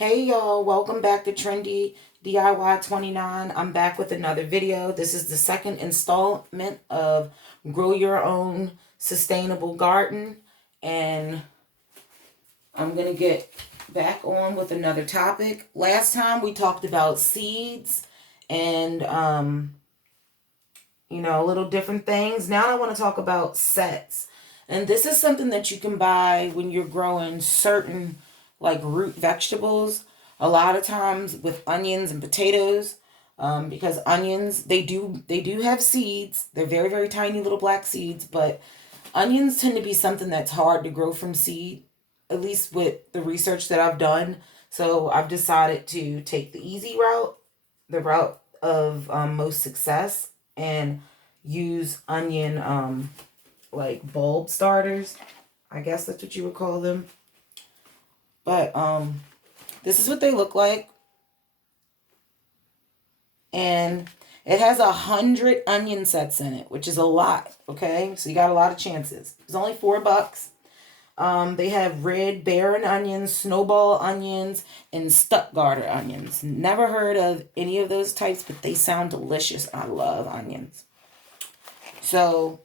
Hey y'all, welcome back to Trendy DIY 29. I'm back with another video. This is the second installment of Grow Your Own Sustainable Garden. And I'm going to get back on with another topic. Last time we talked about seeds and, little different things. Now I want to talk about sets. And this is something that you can buy when you're growing certain like root vegetables. A lot of times with onions and potatoes, because onions they do have seeds. They're very very tiny little black seeds, but onions tend to be something that's hard to grow from seed. At least with the research that I've done. So I've decided to take the easy route, the route of most success, and use onion like bulb starters. I guess that's what you would call them. But this is what they look like. And it has 100 onion sets in it, which is a lot. Okay, so you got a lot of chances. It's only $4. They have red barren onions, snowball onions, and Stuttgarter onions. Never heard of any of those types, but they sound delicious. I love onions. So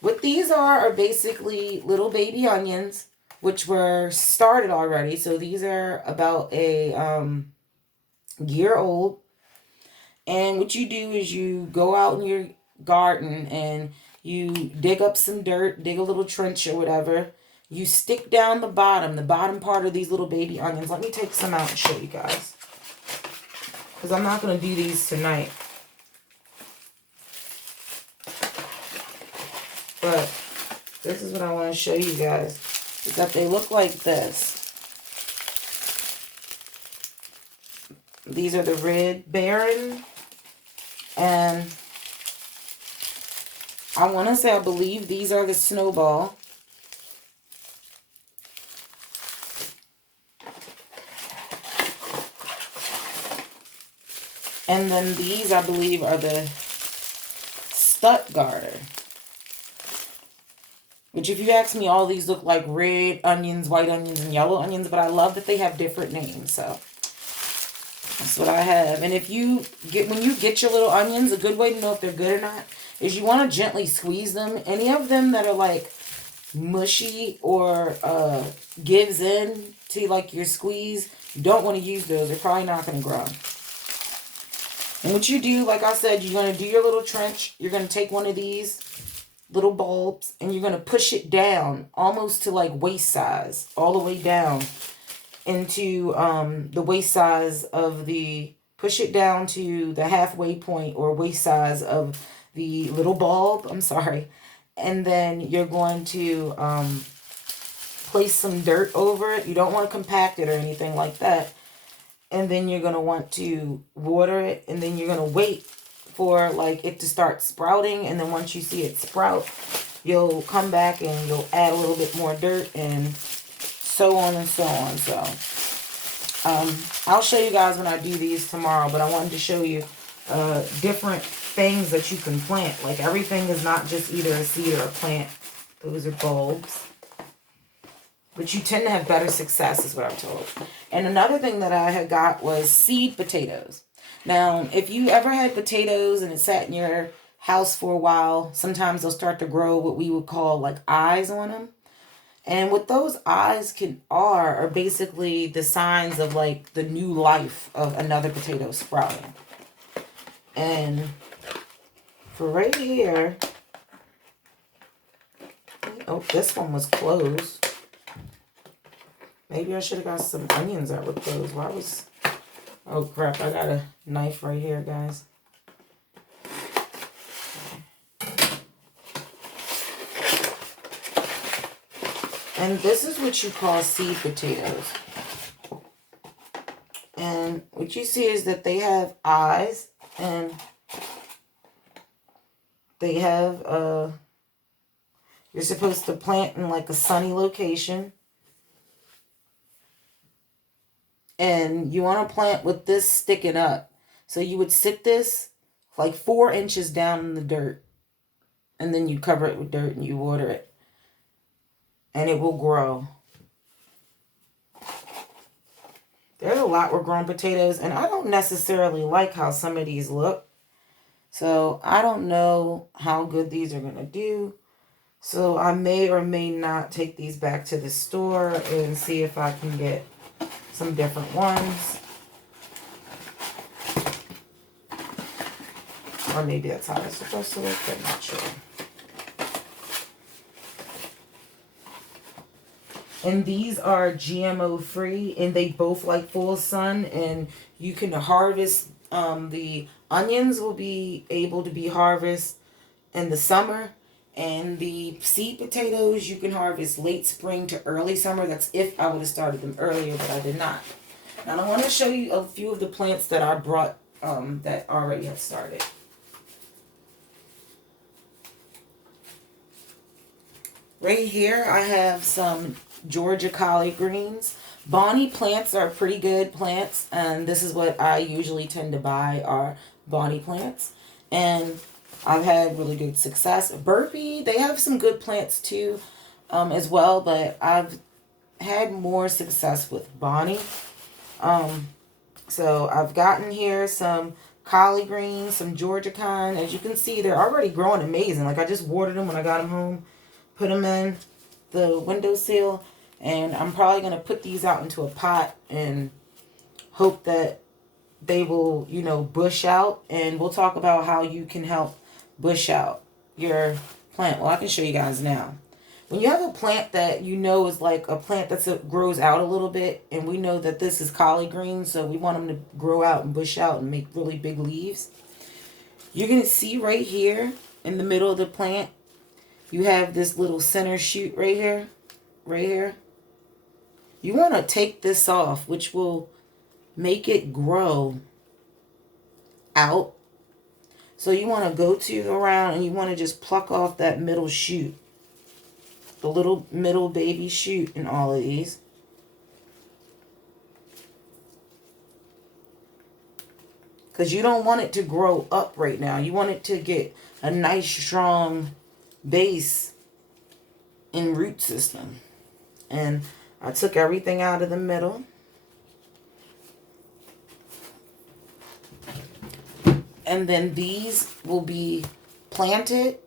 what these are basically little baby onions, which were started already. So these are about a year old. And what you do is you go out in your garden and you dig up some dirt, dig a little trench or whatever. You stick down the bottom part of these little baby onions. Let me take some out and show you guys, because I'm not going to do these tonight. But this is what I want to show you guys, is that they look like this. These are the red barren, and I want to say I believe these are the snowball. And then these, I believe, are the Stuttgarter. Which, if you ask me, all these look like red onions, white onions, and yellow onions. But I love that they have different names. So that's what I have. And when you get your little onions, a good way to know if they're good or not is you want to gently squeeze them. Any of them that are like mushy or gives in to like your squeeze, you don't want to use those. They're probably not going to grow. And what you do, like I said, you're going to do your little trench. You're going to take one of these little bulbs and you're going to push it down almost to like waist size, all the way down into the waist size of push it down to the halfway point or waist size of the little bulb. I'm sorry. And then you're going to place some dirt over it. You don't want to compact it or anything like that. And then you're going to want to water it. And then you're going to wait for like it to start sprouting. And then once you see it sprout, you'll come back and you'll add a little bit more dirt and so on and so on. So I'll show you guys when I do these tomorrow. But I wanted to show you different things that you can plant. Like everything is not just either a seed or a plant. Those are bulbs. But you tend to have better success, is what I'm told. And another thing that I had got was seed potatoes. Now, if you ever had potatoes and it sat in your house for a while, sometimes they'll start to grow what we would call like eyes on them. And what those eyes are basically the signs of like the new life of another potato sprouting. And for right here, oh, this one was closed. Maybe I should have got some onions that were closed. Oh crap, I got a knife right here, guys. And this is what you call seed potatoes. And what you see is that they have eyes and they have, you're supposed to plant in like a sunny location. And you want to plant with this sticking up. So you would stick this like 4 inches down in the dirt. And then you cover it with dirt and you water it. And it will grow. There's a lot with grown potatoes, and I don't necessarily like how some of these look. So I don't know how good these are going to do. So I may or may not take these back to the store and see if I can get some different ones. Or maybe that's how it's supposed to look. I'm not sure. And these are GMO free, and they both like full sun, and you can harvest, the onions will be able to be harvested in the summer, and the seed potatoes you can harvest late spring to early summer. That's if I would have started them earlier, but I did not. Now I want to show you a few of the plants that I brought, that already have started. Right here I have some Georgia collard greens. Bonnie plants are pretty good plants, and this is what I usually tend to buy are Bonnie plants. And I've had really good success. Burpee, they have some good plants too, as well, but I've had more success with Bonnie. So I've gotten here some collard greens, some Georgia con. As you can see, they're already growing amazing. Like I just watered them when I got them home, put them in the windowsill, and I'm probably going to put these out into a pot and hope that they will, you know, bush out. And we'll talk about how you can help bush out your plant. Well, I can show you guys now. When you have a plant that you know is like a plant that grows out a little bit, and we know that this is collard greens, so we want them to grow out and bush out and make really big leaves. You're going to see right here in the middle of the plant, you have this little center shoot right here, right here. You want to take this off, which will make it grow out. So you want to go around and you want to just pluck off that middle shoot. The little middle baby shoot in all of these. Because you don't want it to grow up right now. You want it to get a nice strong base and root system. And I took everything out of the middle. And then these will be planted.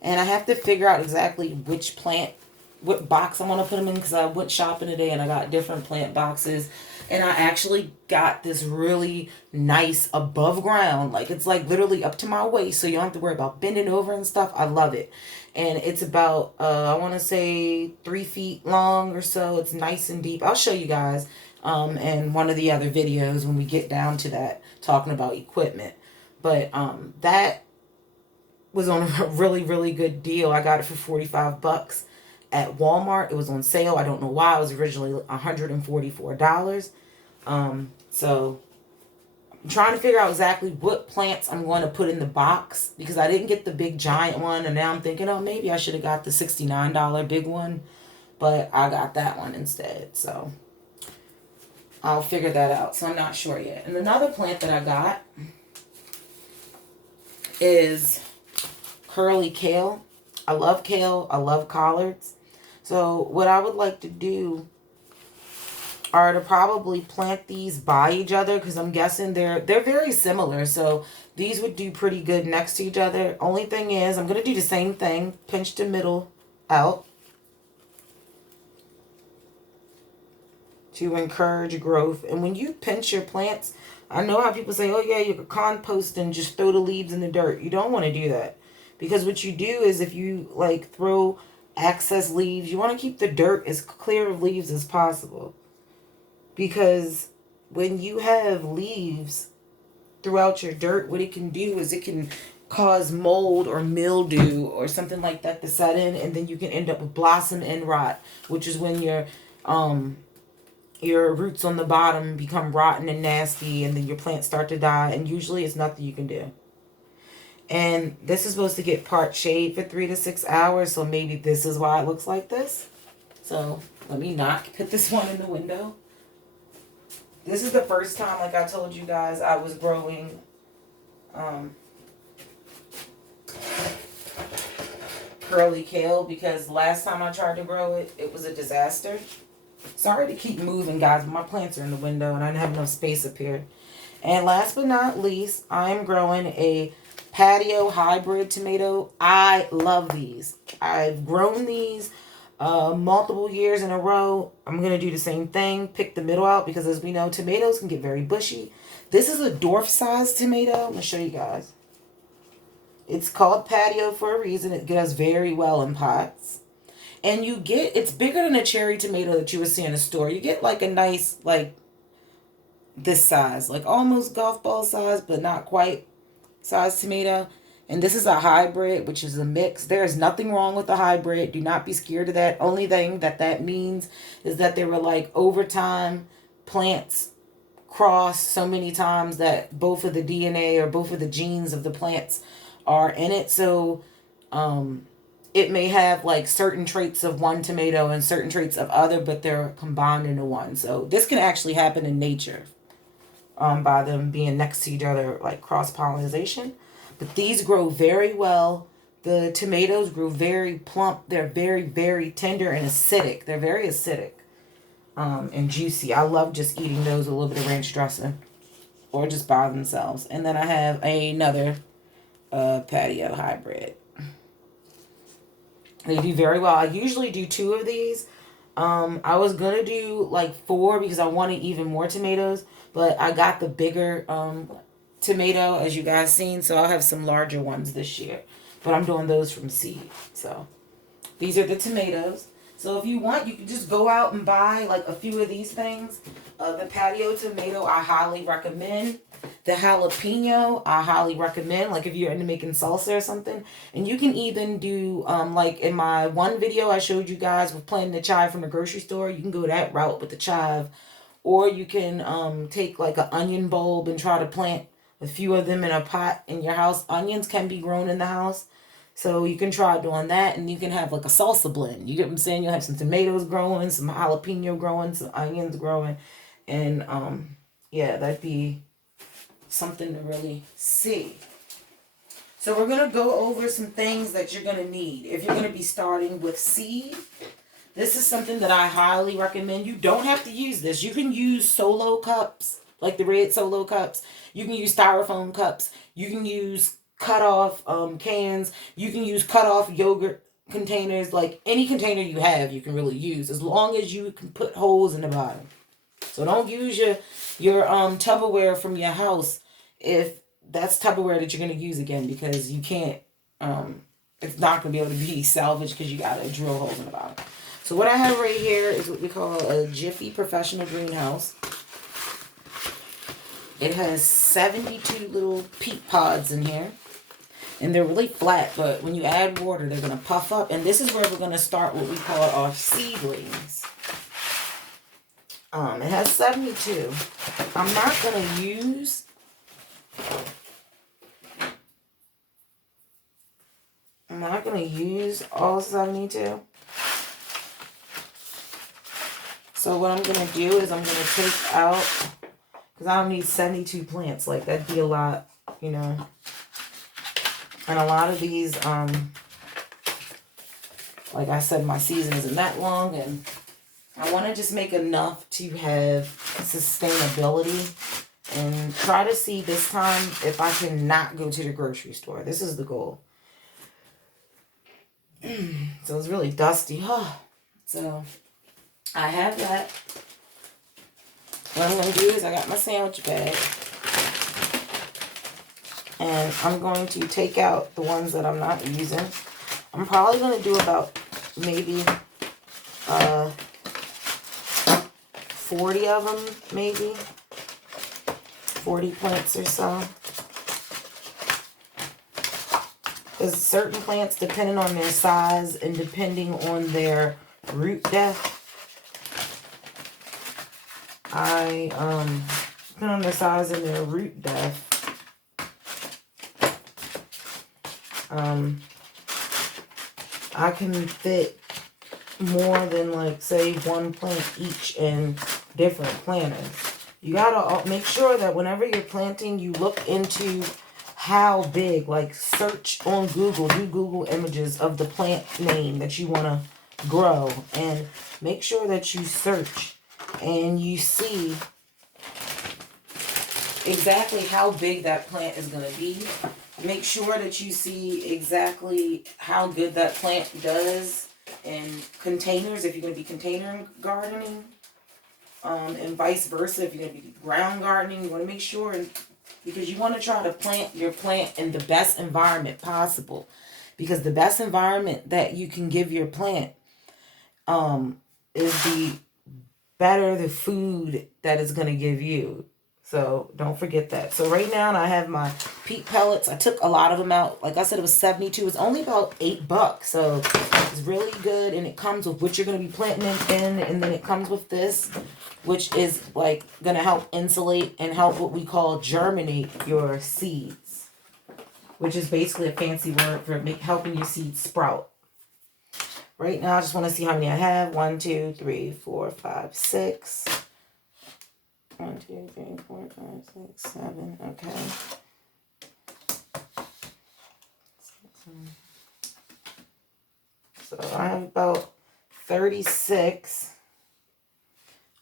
And I have to figure out exactly which plant, what box I want to put them in, because I went shopping today and I got different plant boxes. And I actually got this really nice above ground. Like it's like literally up to my waist, so you don't have to worry about bending over and stuff. I love it. And it's about, I want to say 3 feet long or so. It's nice and deep. I'll show you guys in one of the other videos when we get down to that, talking about equipment. But that was on a really, really good deal. I got it for 45 bucks at Walmart. It was on sale. I don't know why. It was originally $144. So I'm trying to figure out exactly what plants I'm going to put in the box, because I didn't get the big giant one, and now I'm thinking, oh, maybe I should have got the $69 big one, but I got that one instead. So I'll figure that out. So I'm not sure yet. And another plant that I got is curly kale. I love kale. I love collards. So what I would like to do are to probably plant these by each other, because I'm guessing they're very similar. So these would do pretty good next to each other. Only thing is, I'm going to do the same thing. Pinch the middle out to encourage growth. And when you pinch your plants, I know how people say, oh yeah, you could compost and just throw the leaves in the dirt. You don't want to do that. Because what you do is, if you like throw excess leaves, you want to keep the dirt as clear of leaves as possible. Because when you have leaves throughout your dirt, what it can do is it can cause mold or mildew or something like that to set in, and then you can end up with blossom end rot, which is when your roots on the bottom become rotten and nasty, and then your plants start to die, and usually it's nothing you can do. And this is supposed to get part shade for 3 to 6 hours, so maybe this is why it looks like this. So let me not put this one in the window. This is the first time, like I told you guys, I was growing curly kale, because last time I tried to grow it, it was a disaster. Sorry to keep moving, guys, but my plants are in the window and I don't have enough space up here. And last but not least, I'm growing a patio hybrid tomato. I love these. I've grown these multiple years in a row. I'm going to do the same thing. Pick the middle out because, as we know, tomatoes can get very bushy. This is a dwarf size tomato. I'm going to show you guys. It's called patio for a reason. It does very well in pots. And you get, it's bigger than a cherry tomato that you would see in a store. You get like a nice, like this size, like almost golf ball size, but not quite size tomato. And this is a hybrid, which is a mix. There is nothing wrong with the hybrid. Do not be scared of that. Only thing that means is that there were like over time plants cross so many times that both of the DNA or both of the genes of the plants are in it. So it may have like certain traits of one tomato and certain traits of other, but they're combined into one. So this can actually happen in nature by them being next to each other, like cross-pollination. But these grow very well. The tomatoes grow very plump. They're very, very tender and acidic. They're very acidic and juicy. I love just eating those with a little bit of ranch dressing or just by themselves. And then I have another patio hybrid. They do very well. I usually do 2 of these. I was going to do like 4 because I wanted even more tomatoes. But I got the bigger tomato, as you guys seen. So I'll have some larger ones this year. But I'm doing those from seed. So these are the tomatoes. So if you want, you can just go out and buy like a few of these things. The patio tomato, I highly recommend. The jalapeno, I highly recommend. Like if you're into making salsa or something. And you can even do, like in my one video I showed you guys with planting the chive from the grocery store. You can go that route with the chive. Or you can take like an onion bulb and try to plant a few of them in a pot in your house. Onions can be grown in the house. So you can try doing that, and you can have like a salsa blend. You get what I'm saying? You'll have some tomatoes growing, some jalapeno growing, some onions growing. And yeah, that'd be something to really see. So we're going to go over some things that you're going to need. If you're going to be starting with seed, this is something that I highly recommend. You don't have to use this. You can use solo cups, like the red solo cups. You can use styrofoam cups. You can use cut off cans. You can use cut off yogurt containers. Like any container you have, you can really use, as long as you can put holes in the bottom. So don't use your Tupperware from your house if that's Tupperware that you're going to use again, because you can't, it's not going to be able to be salvaged because you got to drill holes in the bottom. So what I have right here is what we call a Jiffy professional greenhouse. It has 72 little peat pods in here. And they're really flat, but when you add water, they're going to puff up. And this is where we're going to start what we call our seedlings. It has 72. I'm not going to use... I'm not going to use all 72. So what I'm going to do is I'm going to take out... Because I don't need 72 plants. Like, that'd be a lot, you know. And a lot of these, like I said, my season isn't that long. And I want to just make enough to have sustainability. And try to see this time if I can not go to the grocery store. This is the goal. So it's really dusty. So I have that. What I'm going to do is I got my sandwich bag. And I'm going to take out the ones that I'm not using. I'm probably going to do about maybe 40 of them, maybe. 40 plants or so. Because certain plants, depending on their size and depending on their root depth, depending on their size and their root depth, I can fit more than, like, say, 1 plant each in different planters. You gotta make sure that whenever you're planting, you look into how big. Like, search on Google, do Google images of the plant name that you want to grow. And make sure that you search and you see exactly how big that plant is going to be. Make sure that you see exactly how good that plant does in containers, if you're going to be container gardening, and vice versa. If you're going to be ground gardening, you want to make sure, because you want to try to plant your plant in the best environment possible, because the best environment that you can give your plant is the better the food that it's going to give you. So don't forget that. So right now I have my peat pellets. I took a lot of them out. Like I said, it was 72. It's only about $8. So it's really good. And it comes with what you're going to be planting in. And then it comes with this, which is like going to help insulate and help what we call germinate your seeds, which is basically a fancy word for helping your seeds sprout. Right now, I just want to see how many I have. 1, 2, 3, 4, 5, 6. 1, 2, 3, 4, 5, 6, 7. Okay. So I have about 36.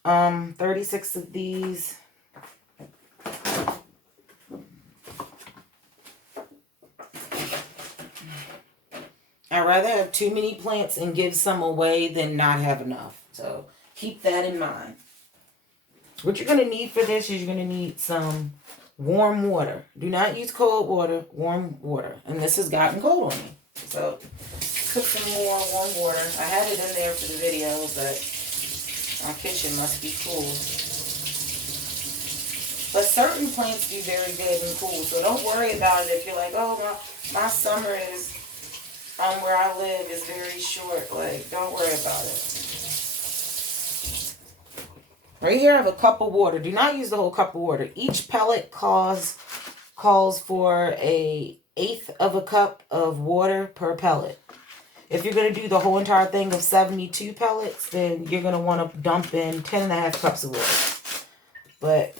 36 of these. I'd rather have too many plants and give some away than not have enough. So keep that in mind. What you're going to need for this is you're going to need some warm water. Do not use cold water, warm water. And this has gotten cold on me. So put some more warm water. I had it in there for the video, but my kitchen must be cool. But certain plants do very good and cool. So don't worry about it if you're like, oh, my summer is where I live is very short. Like, don't worry about it. Right here I have a cup of water. Do not use the whole cup of water. Each pellet calls for a 1/8 of a cup of water per pellet. If you're going to do the whole entire thing of 72 pellets, then you're going to want to dump in 10.5 cups of water. But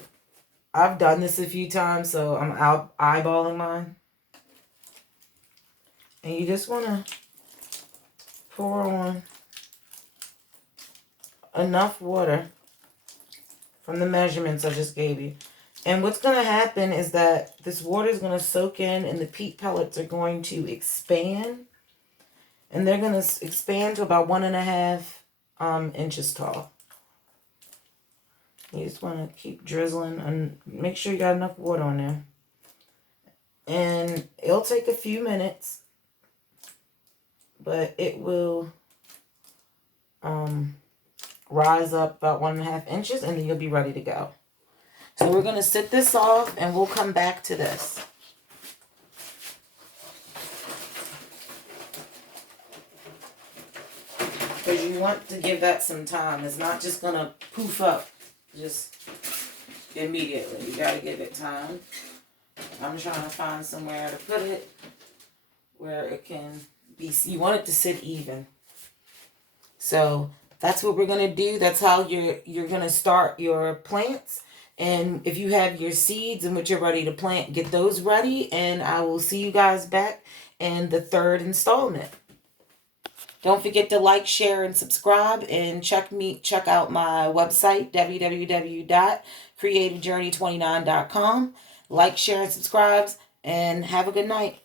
I've done this a few times, so I'm eyeballing mine. And you just want to pour on enough water from the measurements I just gave you. And what's going to happen is that this water is going to soak in and the peat pellets are going to expand. And they're going to expand to about 1.5 inches tall. You just want to keep drizzling and make sure you got enough water on there. And it'll take a few minutes, but it will rise up about 1.5 inches, and then you'll be ready to go. So we're going to sit this off, and we'll come back to this. Because you want to give that some time. It's not just going to poof up just immediately. You got to give it time. I'm trying to find somewhere to put it where it can be, you want it to sit even. So that's what we're going to do. That's how you're going to start your plants. And if you have your seeds and what you're ready to plant, get those ready. And I will see you guys back in the third installment. Don't forget to like, share, and subscribe. And check out my website, www.creativejourney29.com. Like, share, and subscribe. And have a good night.